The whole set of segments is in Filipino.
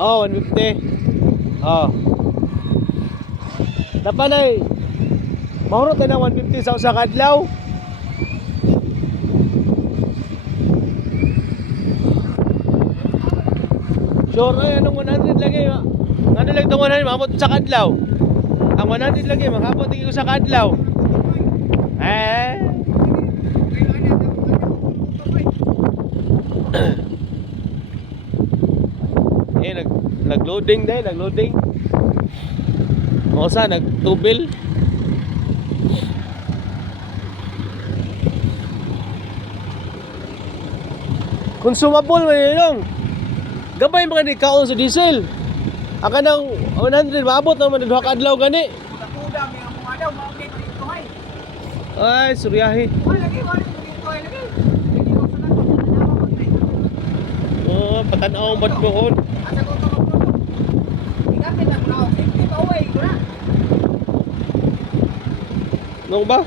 Oh, 150. Oh. Napanay. Mahurot na 150 sa usa ka adlaw. Sure, ay anong 100 lagi. Ano lang itong 100, maabot sa kadlaw. Ang 100 lagi, makabot tingin ko sa kadlaw. Eh. Nag-loading dahil, nag-loading. O sa, nag-tubil. Consumable mo yun. Gabay mga di kaon sa diesel. Ang kanang 100, maabot naman na 2 kadlaw gani. Kuda may ang mga daw, mga dito dito ay. Ay, suryahi. Wala lagi dito ay lagi. Hindi ko sa nato. Oh, patanaw ang ba't mohon. Asa ko to magtuto. Ingapin lang na ako. Dito away ko na. Ano ba?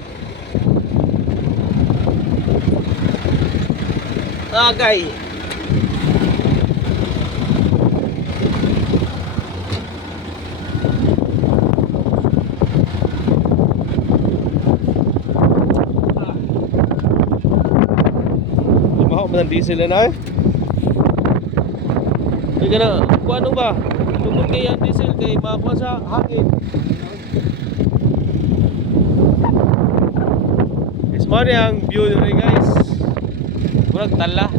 Agay. Lumaho ba ng diesel na eh? Kaya na, kung ano ba? Tungkol kay ang diesel kay makakuha sa hangin. Guys, mo ang view nyo guys. Murag tala.